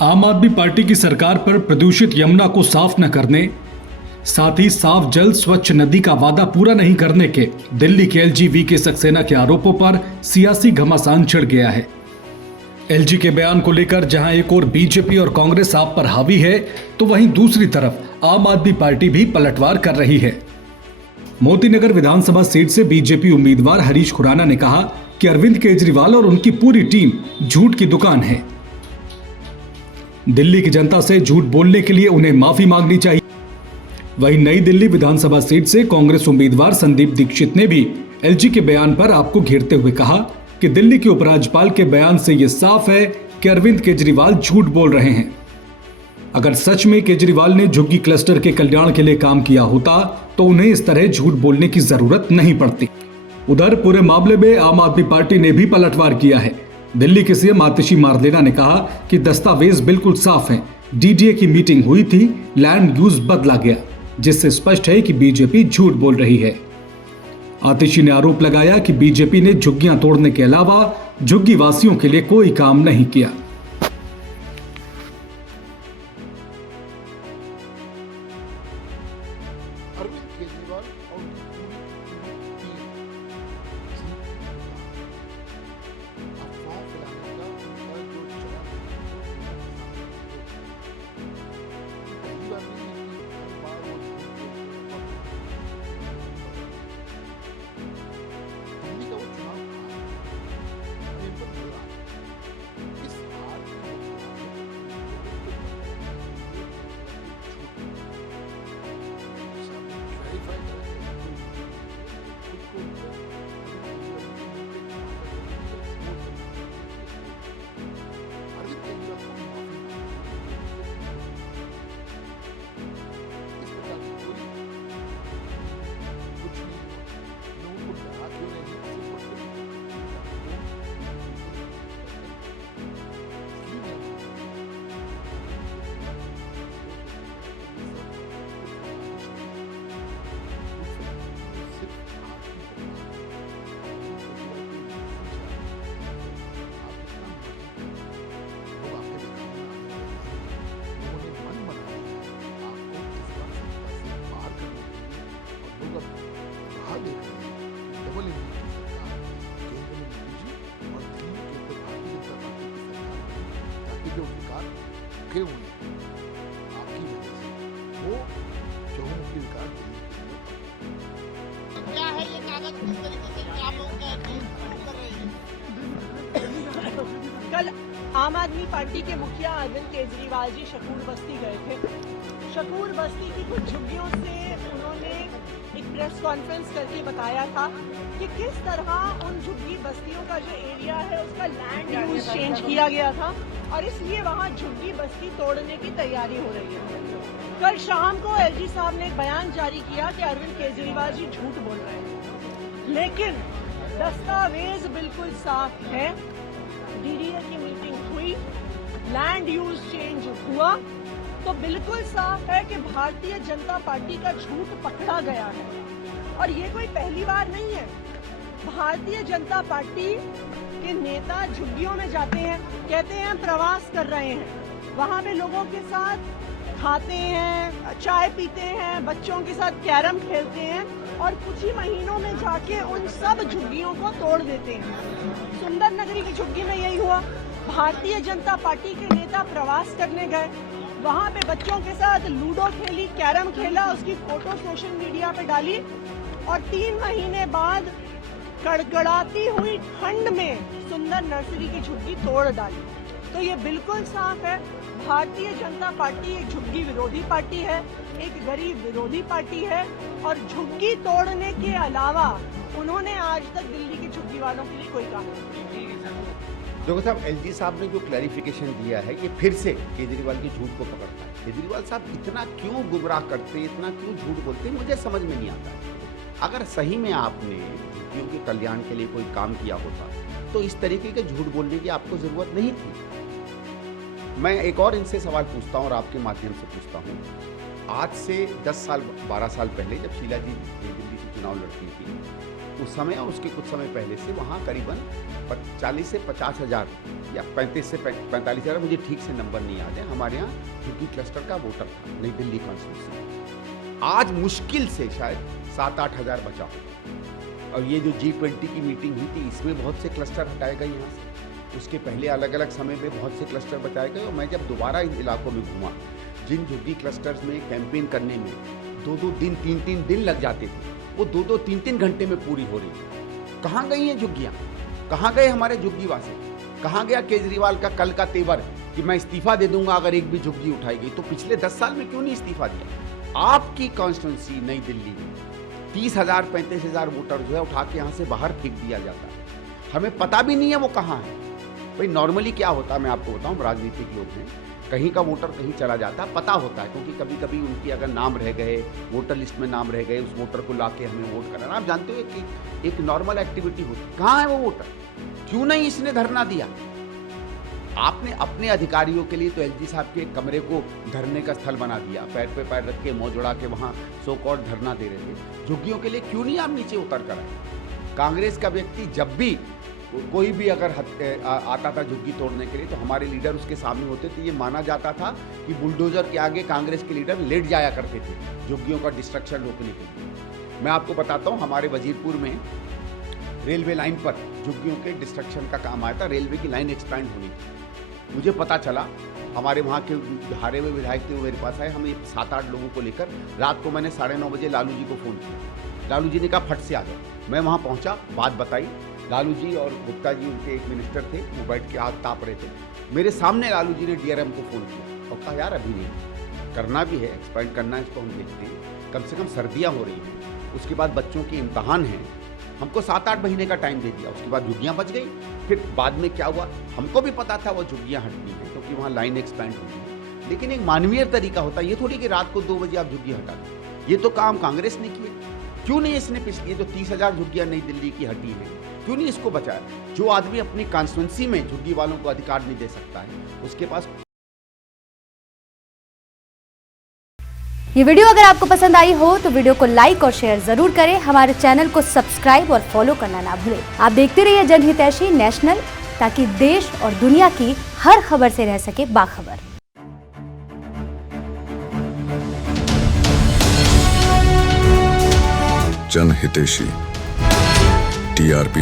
आम आदमी पार्टी की सरकार पर प्रदूषित यमुना को साफ न करने, साथ ही साफ जल स्वच्छ नदी का वादा पूरा नहीं करने के दिल्ली के एलजी वीके सक्सेना के आरोपों पर सियासी घमासान छिड़ गया है। एलजी के बयान को लेकर जहां एक और बीजेपी और कांग्रेस आप पर हावी है, तो वहीं दूसरी तरफ आम आदमी पार्टी भी पलटवार कर रही है। मोतीनगर विधानसभा सीट से बीजेपी उम्मीदवार हरीश खुराना ने कहा कि अरविंद केजरीवाल और उनकी पूरी टीम झूठ की दुकान है। दिल्ली की जनता से झूठ बोलने के लिए उन्हें माफी मांगनी चाहिए। वहीं नई दिल्ली विधानसभा सीट से कांग्रेस उम्मीदवार संदीप दीक्षित ने भी एलजी के बयान पर आपको घेरते हुए कहा कि दिल्ली के उपराज्यपाल के बयान से यह साफ है कि अरविंद केजरीवाल झूठ बोल रहे हैं। अगर सच में केजरीवाल ने झुग्गी क्लस्टर के कल्याण के लिए काम किया होता तो उन्हें इस तरह झूठ बोलने की जरूरत नहीं पड़ती। उधर पूरे मामले में आम आदमी पार्टी ने भी पलटवार किया है। दिल्ली के सीएम आतिशी मारलेना ने कहा कि दस्तावेज बिल्कुल साफ हैं। डीडीए की मीटिंग हुई थी, लैंड यूज बदला गया, जिससे स्पष्ट है कि बीजेपी झूठ बोल रही है। आतिशी ने आरोप लगाया कि बीजेपी ने झुग्गियां तोड़ने के अलावा झुग्गी वासियों के लिए कोई काम नहीं किया। अरविंद केजरीवाल और उनकी पूरी टीम अफवाह फैलाने का उनका जो चला पहली बार नहीं है कि हर बार वो दिल्ली का वो चुनाव हमें पर मिल रहा है। इस हार जो विकार रुके हुए हैं आपकी वजह से वो चहुमुखी विकार क्या है ये कागज किस तरीके से क्या लोग कर रहे हैं? कल आम आदमी पार्टी के मुखिया अरविंद केजरीवाल जी शकूर बस्ती गए थे। शकूर बस्ती की कुछ झुग्गियों से उन्होंने एक प्रेस कॉन्फ्रेंस करके बताया था कि किस तरह उन झुग्गी बस्तियों का जो एरिया है उसका लैंड यूज चेंज किया गया था और इसलिए वहां झुग्गी बस्ती तोड़ने की तैयारी हो रही है। कल शाम को एलजी साहब ने एक बयान जारी किया कि अरविंद केजरीवाल जी झूठ बोल रहे हैं, लेकिन दस्तावेज बिल्कुल साफ है। डीडीए की मीटिंग हुई, लैंड यूज चेंज हुआ, तो बिल्कुल साफ है कि भारतीय जनता पार्टी का झूठ पकड़ा गया है। और ये कोई पहली बार नहीं है। भारतीय जनता पार्टी के नेता झुग्गियों में जाते हैं, कहते हैं हम प्रवास कर रहे हैं, वहां पे लोगों के साथ खाते हैं, चाय पीते हैं, बच्चों के साथ कैरम खेलते हैं और कुछ ही महीनों में जाके उन सब झुग्गियों को तोड़ देते हैं। सुंदर नगरी की झुग्गी में यही हुआ। भारतीय जनता पार्टी के नेता प्रवास करने गए, वहां पे बच्चों के साथ लूडो खेली, कैरम खेला, उसकी फोटो सोशल मीडिया पे डाली और 3 महीने बाद कड़कड़ाती हुई ठंड में सुंदर नर्सरी की झुग्गी तोड़ डाली। तो ये बिल्कुल साफ है, भारतीय जनता पार्टी एक झुग्गी विरोधी पार्टी है, एक गरीब विरोधी पार्टी है और झुग्गी तोड़ने के अलावा उन्होंने आज तक दिल्ली के झुग्गी वालों के लिए कोई काम नहीं किया। देखो साहब, एलजी साहब ने जो क्लैरिफिकेशन दिया है ये फिर से केजरीवाल की झूठ को पकड़ता है। केजरीवाल साहब इतना क्यों गुमराह करते, इतना क्यों झूठ बोलते, मुझे समझ में नहीं आता है। अगर सही में आपने झुग्गियों के कल्याण के लिए कोई काम किया होता तो इस तरीके के झूठ बोलने की आपको जरूरत नहीं थी। मैं एक और इनसे सवाल पूछता हूं और आपके माध्यम से पूछता हूं। आज से 10 साल 12 साल पहले जब शीला जी दिल्ली से चुनाव लड़ती थी, उस समय और उसके कुछ समय पहले से वहाँ करीबन 40 से 50 हज़ार या 35 से 45 हज़ार, मुझे ठीक से नंबर नहीं याद है, हमारे यहाँ झुग्गी क्लस्टर का वोटर था नई दिल्ली कॉन्स्टिट्यूंसी। आज मुश्किल से शायद 7-8 हज़ार बचा हो। और ये जो G20 की मीटिंग हुई थी, इसमें बहुत से क्लस्टर हटाए गए यहाँ से। उसके पहले अलग अलग समय पे बहुत से क्लस्टर बताए गए। और मैं जब दोबारा इन इलाकों में घूमा, जिन झुग्गी क्लस्टर्स में कैंपेन करने में 2-2 दिन 3-3 दिन लग जाते थे, वो 2-2 3-3 घंटे में पूरी हो रही है। कहाँ गई हैं झुग्गियाँ? कहाँ गए हमारे झुग्गीवासी? कहाँ गया केजरीवाल का कल का तेवर कि मैं इस्तीफा दे दूंगा अगर एक भी झुग्गी उठाई गई? तो पिछले 10 साल में क्यों नहीं इस्तीफा दिया? आपकी कॉन्स्टिट्यूंसी नई दिल्ली में 30,000-35,000 वोटर जो है उठा के यहाँ से बाहर फेंक दिया जाता है। हमें पता भी नहीं है वो कहाँ है। भाई नॉर्मली क्या होता है मैं आपको बताऊं, राजनीतिक लोग हैं, कहीं का वोटर कहीं चला जाता है, पता होता है, क्योंकि कभी कभी उनकी अगर नाम रह गए, वोटर लिस्ट में नाम रह गए, उस वोटर को लाके हमें वोट कराना, आप जानते हो कि एक नॉर्मल एक्टिविटी होती है। कहाँ है वो वोटर? क्यों नहीं इसने धरना दिया? आपने अपने अधिकारियों के लिए तो एलजी साहब के कमरे को धरने का स्थल बना दिया, पैर पे पैर रख के मौज उड़ा के वहाँ सो कॉल्ड धरना दे रहे थे। झुग्गियों के लिए क्यों नहीं आप नीचे उतर कर आए? कांग्रेस का व्यक्ति जब भी कोई भी अगर आता था झुग्गी तोड़ने के लिए, तो हमारे लीडर उसके सामने होते थे। ये माना जाता था कि बुलडोजर के आगे कांग्रेस के लीडर लेट जाया करते थे झुग्गियों का डिस्ट्रक्शन रोकने के लिए। मैं आपको बताता हूँ, हमारे वजीरपुर में रेलवे लाइन पर झुग्गियों के डिस्ट्रक्शन का काम आया था। रेलवे की लाइन एक्सपैंड होनी थी। मुझे पता चला, हमारे वहाँ के हारे हुए विधायक थे, वो मेरे पास आए। हम 7-8 लोगों को लेकर रात को मैंने 9:30 बजे लालू जी को फ़ोन किया। लालू जी ने कहा फट से आ जाओ। मैं वहाँ पहुँचा, बात बताई। लालू जी और गुप्ता जी उनके एक मिनिस्टर थे, वो बैठ के आग ताप रहे थे। मेरे सामने लालू जी ने DRM को फ़ोन किया और कहा यार अभी नहीं, करना भी है, एक्सपेंड करना है, इसको हम देखते हैं। कम से कम सर्दियाँ हो रही हैं, उसके बाद बच्चों के इम्तहान हैं, हमको 7-8 महीने का टाइम दे दिया। उसके बाद झुग्गियाँ बच गई। फिर बाद में क्या हुआ, हमको भी पता था वो झुग्गियाँ हटनी है, क्योंकि वहाँ लाइन एक्सपेंड हुई है। लेकिन एक मानवीय तरीका होता है, ये थोड़ी कि रात को 2 बजे आप झुग्गी हटा दें। ये तो काम कांग्रेस ने किया। क्यों नहीं इसने पिछली जो 30,000 झुग्गियाँ नई दिल्ली की हटी है, क्यों नहीं इसको बचाया? जो आदमी अपनी कॉन्स्टिट्यूंसी में झुग्गी वालों को अधिकार नहीं दे सकता है, उसके पास। ये वीडियो अगर आपको पसंद आई हो तो वीडियो को लाइक और शेयर जरूर करें। हमारे चैनल को सब्सक्राइब और फॉलो करना ना भूलें। आप देखते रहिए जनहितैषी नेशनल, ताकि देश और दुनिया की हर खबर से रह सके बाखबर। जनहितैषी TRP